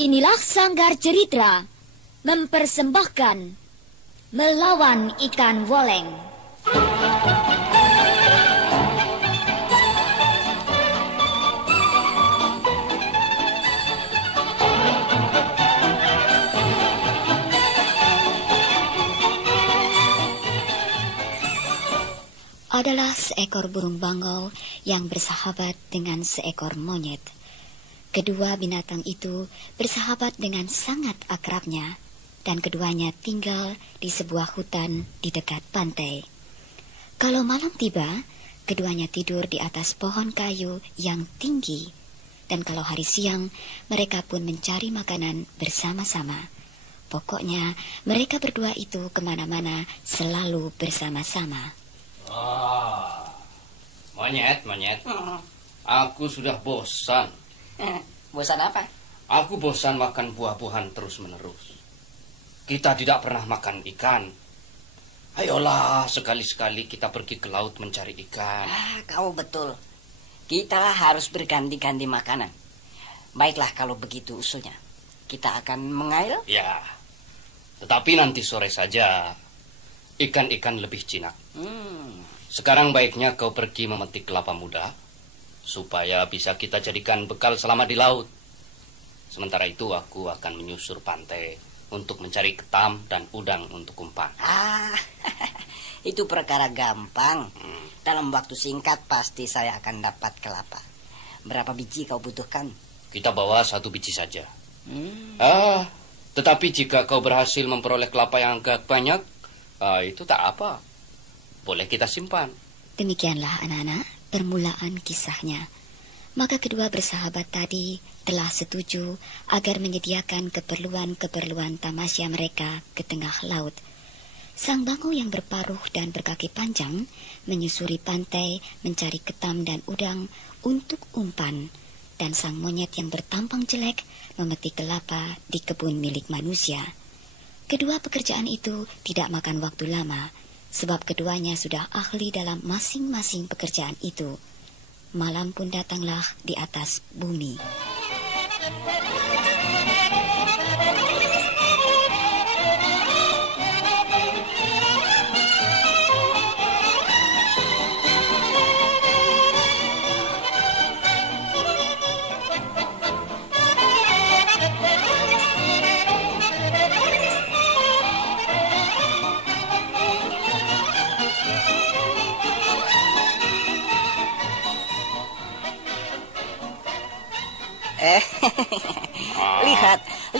Inilah Sanggar Cerita mempersembahkan Melawan Ikan Woleng. Adalah seekor burung bangau yang bersahabat dengan seekor monyet. Kedua binatang itu bersahabat dengan sangat akrabnya, dan keduanya tinggal di sebuah hutan di dekat pantai. Kalau malam tiba, keduanya tidur di atas pohon kayu yang tinggi, dan kalau hari siang, mereka pun mencari makanan bersama-sama. Pokoknya, mereka berdua itu kemana-mana selalu bersama-sama. Monyet, aku sudah bosan. Bosan apa? Aku bosan makan buah-buahan terus-menerus. Kita tidak pernah makan ikan. Ayolah, sekali-sekali kita pergi ke laut mencari ikan. Kau betul. Kita harus berganti-ganti makanan. Baiklah kalau begitu usulnya. Kita akan mengail? Ya, tetapi nanti sore saja. Ikan-ikan lebih jinak. Sekarang baiknya kau pergi memetik kelapa muda, supaya bisa kita jadikan bekal selama di laut. Sementara itu aku akan menyusur pantai untuk mencari ketam dan udang untuk umpan. Itu perkara gampang. Dalam waktu singkat pasti saya akan dapat kelapa. Berapa biji kau butuhkan? Kita bawa 1 biji saja. Tetapi jika kau berhasil memperoleh kelapa yang agak banyak, itu tak apa. Boleh kita simpan. Demikianlah anak-anak permulaan kisahnya. Maka kedua bersahabat tadi telah setuju agar menyediakan keperluan-keperluan tamasya mereka ke tengah laut. Sang bangau yang berparuh dan berkaki panjang menyusuri pantai mencari ketam dan udang untuk umpan. Dan sang monyet yang bertampang jelek memetik kelapa di kebun milik manusia. Kedua pekerjaan itu tidak makan waktu lama, sebab keduanya sudah ahli dalam masing-masing pekerjaan itu. Malam pun datanglah di atas bumi.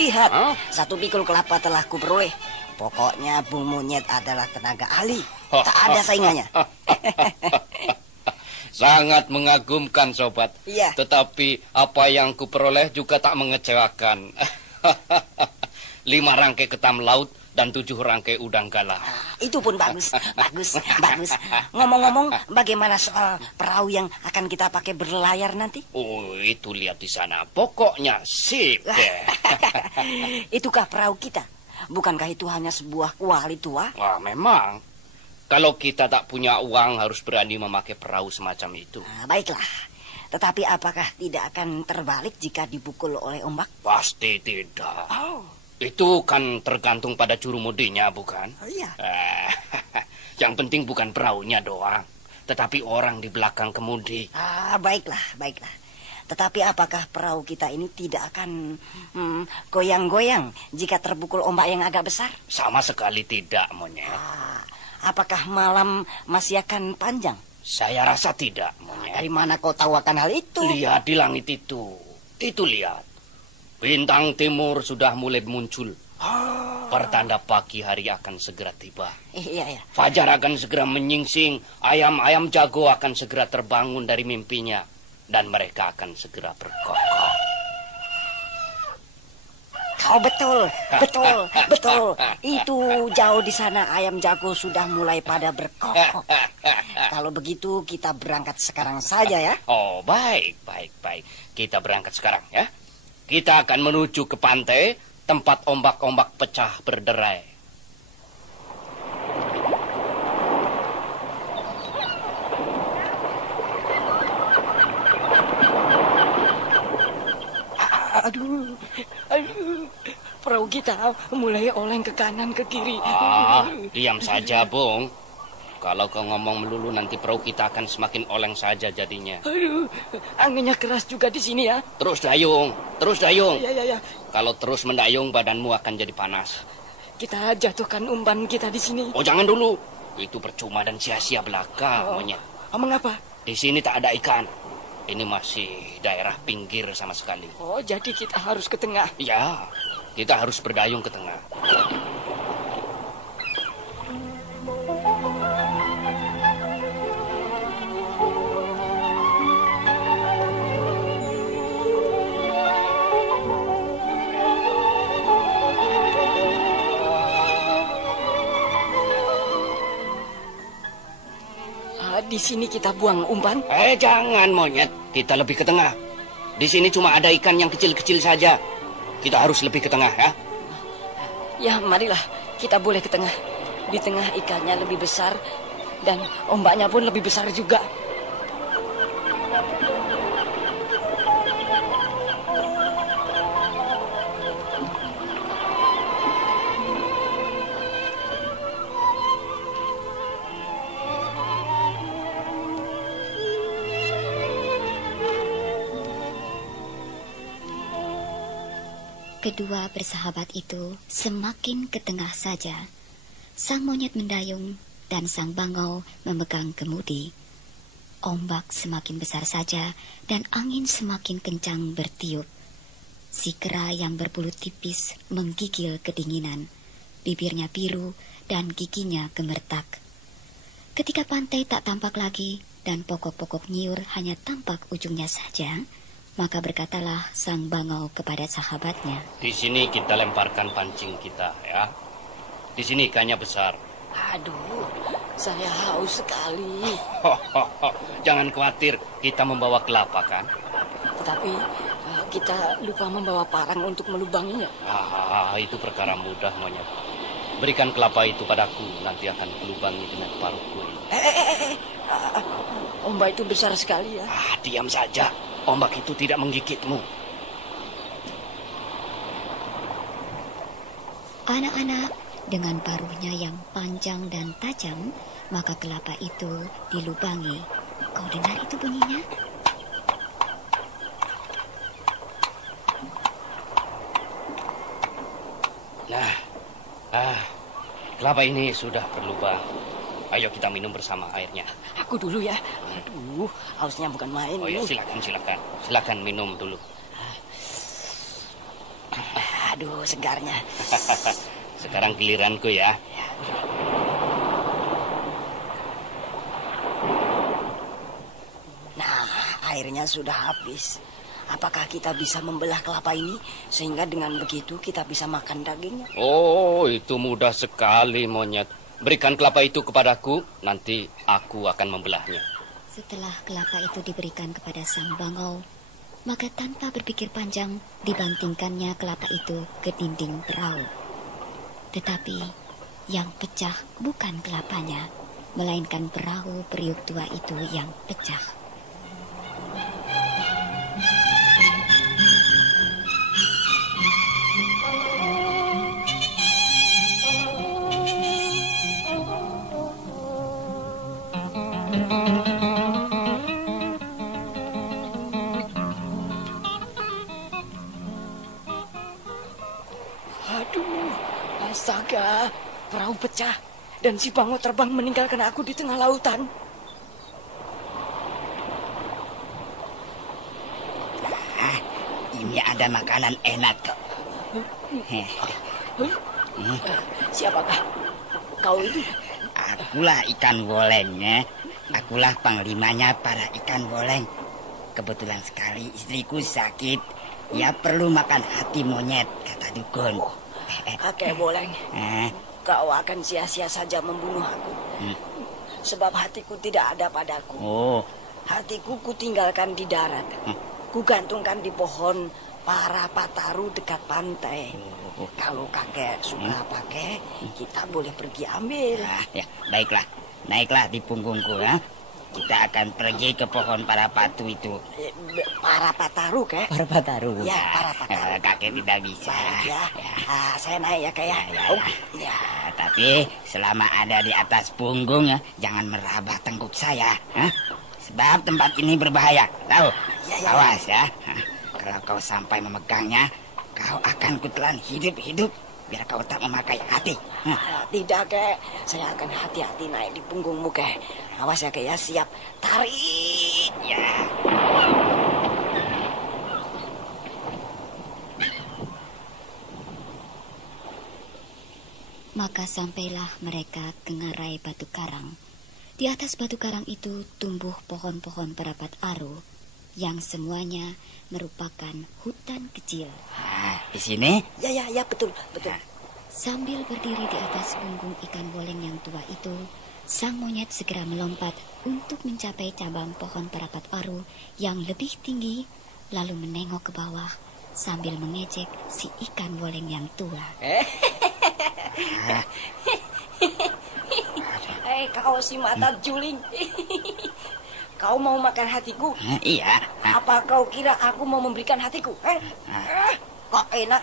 Lihat, 1 pikul kelapa telah kuperoleh. Pokoknya Bung Monyet adalah tenaga ahli. Tak ada saingannya. Sangat mengagumkan, sobat. Iya. Tetapi apa yang kuperoleh juga tak mengecewakan. 5 rangkai ketam laut dan 7 rangkai udang galah. Itu pun bagus. Ngomong-ngomong, bagaimana soal perahu yang akan kita pakai berlayar nanti? Itu lihat di sana. Pokoknya sip deh. Itukah perahu kita? Bukankah itu hanya sebuah kuali tua? Memang. Kalau kita tak punya uang harus berani memakai perahu semacam itu. Baiklah. Tetapi apakah tidak akan terbalik jika dipukul oleh ombak? Pasti tidak. Itu kan tergantung pada jurumudinya, bukan? Iya. Yang penting bukan perahunya doang, tetapi orang di belakang kemudi. Baiklah. Tetapi apakah perahu kita ini tidak akan goyang-goyang jika terpukul ombak yang agak besar? Sama sekali tidak, Monyet. Apakah malam masih akan panjang? Saya rasa tidak, Monyet. Dari mana kau tahu akan hal itu? Lihat di langit itu. Itu lihat. Bintang timur sudah mulai muncul. Pertanda pagi hari akan segera tiba. Iya. Fajar akan segera menyingsing. Ayam-ayam jago akan segera terbangun dari mimpinya. Dan mereka akan segera berkokok. Oh betul, betul. Itu jauh di sana ayam jago sudah mulai pada berkokok. Kalau begitu kita berangkat sekarang saja ya. Oh, baik. Kita berangkat sekarang ya. Kita akan menuju ke pantai, tempat ombak-ombak pecah berderai. Aduh, perahu kita mulai oleng ke kanan ke kiri. Diam saja, Bung. Kalau kau ngomong melulu nanti perahu kita akan semakin oleng saja jadinya. Aduh, anginnya keras juga di sini ya. Terus dayung. Ya. Kalau terus mendayung badanmu akan jadi panas. Kita jatuhkan umpan kita di sini. Oh, jangan dulu. Itu percuma dan sia-sia belaka, monyet. Mengapa? Di sini tak ada ikan. Ini masih daerah pinggir sama sekali. Oh, jadi kita harus ke tengah. Ya, kita harus berdayung ke tengah. Di sini kita buang umpan. Jangan, monyet. Kita lebih ke tengah. Di sini cuma ada ikan yang kecil-kecil saja. Kita harus lebih ke tengah, ya. Ya, marilah. Kita boleh ke tengah. Di tengah ikannya lebih besar dan ombaknya pun lebih besar juga. Kedua bersahabat itu semakin ke tengah saja. Sang monyet mendayung dan sang bangau memegang kemudi. Ombak semakin besar saja dan angin semakin kencang bertiup. Si kera yang berbulu tipis menggigil kedinginan. Bibirnya biru dan giginya gemertak. Ketika pantai tak tampak lagi dan pokok-pokok nyiur hanya tampak ujungnya saja, maka berkatalah sang bangau kepada sahabatnya. Di sini kita lemparkan pancing kita, ya. Di sini ikannya besar. Aduh, saya haus sekali. Jangan khawatir, kita membawa kelapa, kan? Tetapi kita lupa membawa parang untuk melubanginya. Itu perkara mudah, monyet. Berikan kelapa itu padaku, nanti akan kulubangi dengan paruhku. Ombak itu besar sekali ya. Diam saja. Ombak itu tidak menggigitmu. Anak-anak dengan paruhnya yang panjang dan tajam, maka kelapa itu dilubangi. Kau dengar itu bunyinya? Nah, kelapa ini sudah berlubang. Ayo kita minum bersama airnya. Aku dulu ya. Aduh, hausnya bukan main. Oh ya, silakan minum dulu. Aduh, segarnya. Sekarang giliranku ya. Nah, airnya sudah habis. Apakah kita bisa membelah kelapa ini sehingga dengan begitu kita bisa makan dagingnya? Oh, itu mudah sekali, monyet. Berikan kelapa itu kepadaku, nanti aku akan membelahnya. Setelah kelapa itu diberikan kepada sang bangau, maka tanpa berpikir panjang dibantingkannya kelapa itu ke dinding perahu. Tetapi yang pecah bukan kelapanya, melainkan perahu periuk tua itu yang pecah. Astaga, perahu pecah dan si bangau terbang meninggalkan aku di tengah lautan. Ini ada makanan enak kok. Siapakah kau itu? Akulah ikan wolengnya. Akulah panglimanya para ikan woleng. kebetulan sekali istriku sakit. Ya perlu makan hati monyet, kata dukun. Kakek Boleng, kau akan sia-sia saja membunuh aku. Sebab hatiku tidak ada padaku. Oh. Hatiku kutinggalkan di darat. Kugantungkan di pohon para pataru dekat pantai. Kalau kakek suka pakai, kita boleh pergi ambil. Ya, baiklah. Naiklah di punggungku ya. Kita akan pergi ke pohon para patu itu. Para pataru, Kek? Para pataru? Ya, para pataru. Kakek tidak bisa. Baik ya. Saya naik ya, Kek ya. Ya. Tapi selama ada di atas punggung ya, jangan meraba tengkuk saya. Sebab tempat ini berbahaya. Tahu? Awas ya. Kalau kau sampai memegangnya, kau akan kutelan hidup-hidup. Biar kau tak memakai hati. Tidak, Kek. Saya akan hati-hati naik di punggungmu, Kek. Awas ya, Kek ya. Siap. Tarik. Ya. Maka sampailah mereka ke ngarai batu karang. Di atas batu karang itu tumbuh pohon-pohon perapat aru yang semuanya merupakan hutan kecil. Di sini? Ya, betul. Sambil berdiri di atas punggung ikan boleng yang tua itu, sang monyet segera melompat untuk mencapai cabang pohon perapat aru yang lebih tinggi, lalu menengok ke bawah sambil mengejek si ikan boleng yang tua. Kau si mata juling. Kau mau makan hatiku? Iya. Apa kau kira aku mau memberikan hatiku? Kok enak?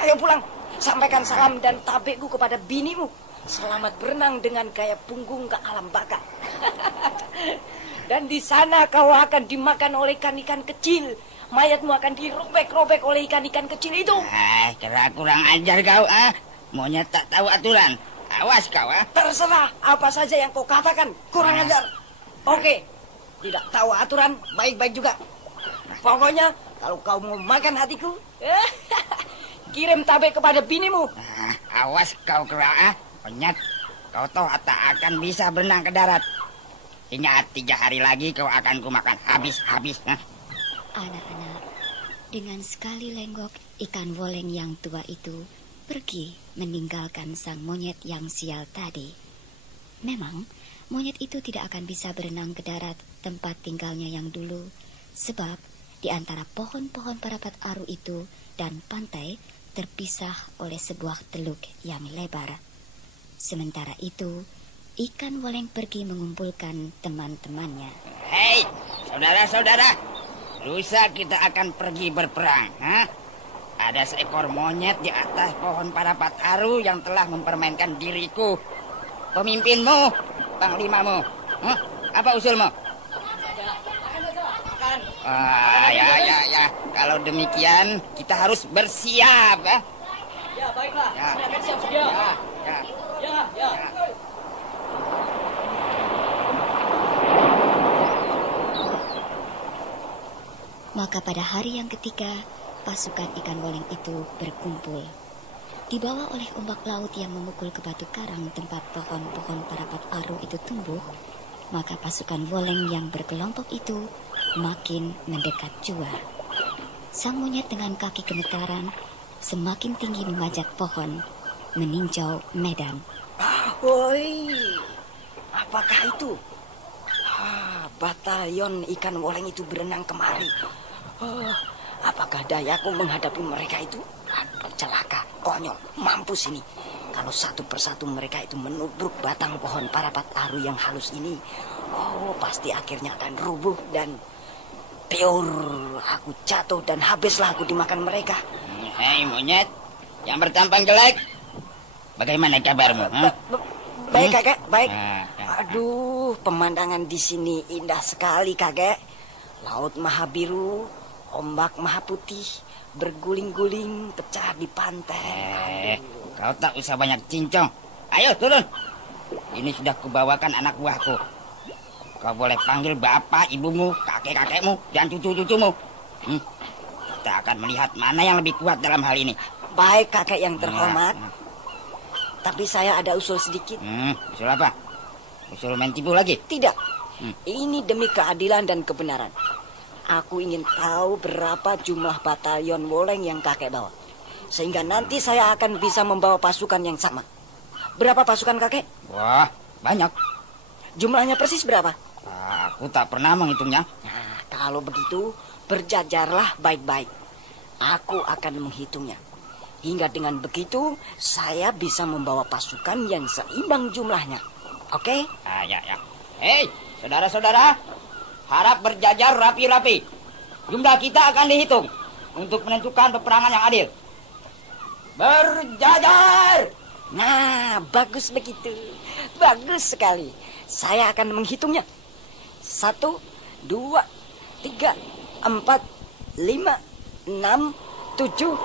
Ayo pulang. Sampaikan salam dan tabekku kepada binimu. Selamat berenang dengan gaya punggung ke alam baka. Dan di sana kau akan dimakan oleh ikan-ikan kecil. Mayatmu akan dirobek-robek oleh ikan-ikan kecil itu. Kira kurang ajar kau. Monyet tak tahu aturan. Awas kau. Terserah apa saja yang kau katakan. Kurang ajar. Oke. Tidak tahu aturan, baik-baik juga. Pokoknya, kalau kau mau makan hatiku, kirim tabek kepada binimu. Awas kau kera, monyet. Kau toh tak akan bisa berenang ke darat. Ingat, 3 hari lagi kau akan kumakan habis-habis. Anak-anak, dengan sekali lenggok, ikan boleng yang tua itu pergi meninggalkan sang monyet yang sial tadi. Memang, monyet itu tidak akan bisa berenang ke darat tempat tinggalnya yang dulu, sebab di antara pohon-pohon perapat aru itu dan pantai terpisah oleh sebuah teluk yang lebar. Sementara itu, ikan boleng pergi mengumpulkan teman-temannya. Hei, saudara-saudara, lusa kita akan pergi berperang. Ada seekor monyet di atas pohon perapat aru yang telah mempermainkan diriku. Pemimpinmu, panglimamu, apa usulmu? Ya. Kalau demikian, kita harus bersiap. Ya, baiklah. Kami akan siap sedia. Ya. Maka pada hari yang ketiga, pasukan ikan boleng itu berkumpul. Dibawa oleh ombak laut yang memukul ke batu karang tempat pohon-pohon perapat aru itu tumbuh, maka pasukan boleng yang berkelompok itu makin mendekat jua. Sang monyet dengan kaki gemetaran semakin tinggi memanjat pohon, meninjau medan. Woi, apakah itu? Batalion ikan boleng itu berenang kemari. Apakah dayaku menghadapi mereka itu? Celaka, konyol, mampus ini. Kalau satu persatu mereka itu menubruk batang pohon perapat aru yang halus ini, pasti akhirnya akan rubuh dan teor, aku jatuh dan habislah aku dimakan mereka. Hei monyet, yang bertampang jelek, bagaimana kabarmu? Baik kakek, baik. Aduh, pemandangan di sini indah sekali kakek. Laut maha biru, ombak maha putih, berguling-guling pecah di pantai. Kau tak usah banyak cincong. Ayo turun. Ini sudah kubawakan anak buahku. Kau boleh panggil bapak, ibumu, kakek-kakekmu, dan cucu-cucumu. Kita akan melihat mana yang lebih kuat dalam hal ini. Baik kakek yang terhormat. Tapi saya ada usul sedikit. Usul apa? Usul main tipu lagi? Tidak. Ini demi keadilan dan kebenaran. Aku ingin tahu berapa jumlah batalion Woleng yang kakek bawa. Sehingga nanti saya akan bisa membawa pasukan yang sama. Berapa pasukan kakek? Wah, banyak. Jumlahnya persis berapa? Aku tak pernah menghitungnya. Nah, kalau begitu, berjajarlah baik-baik. Aku akan menghitungnya. Hingga dengan begitu, saya bisa membawa pasukan yang seimbang jumlahnya. Oke? Ya. Hei, saudara-saudara, harap berjajar rapi-rapi. Jumlah kita akan dihitung untuk menentukan peperangan yang adil. Berjajar! Nah, bagus begitu. Bagus sekali. Saya akan menghitungnya. 1, 2, 3, 4, 5, 6, 7.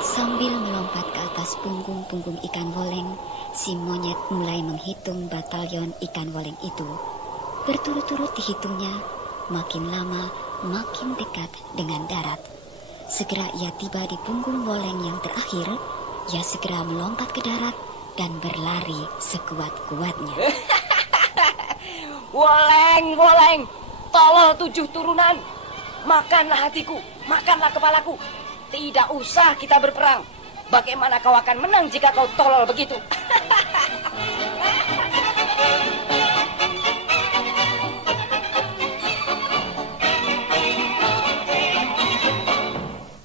Sambil melompat ke atas punggung-punggung ikan woleng, si monyet mulai menghitung batalion ikan woleng itu. Berturut-turut dihitungnya, makin lama makin dekat dengan darat. Segera ia tiba di punggung woleng yang terakhir, ia segera melompat ke darat dan berlari sekuat-kuatnya. Woleng, tolol 7 turunan. Makanlah hatiku, makanlah kepalaku. Tidak usah kita berperang. Bagaimana kau akan menang jika kau tolol begitu?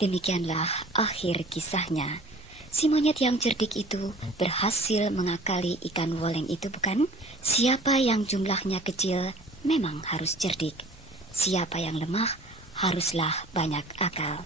Demikianlah akhir kisahnya. Si monyet yang cerdik itu berhasil mengakali ikan woleng itu, bukan? Siapa yang jumlahnya kecil memang harus cerdik. Siapa yang lemah haruslah banyak akal.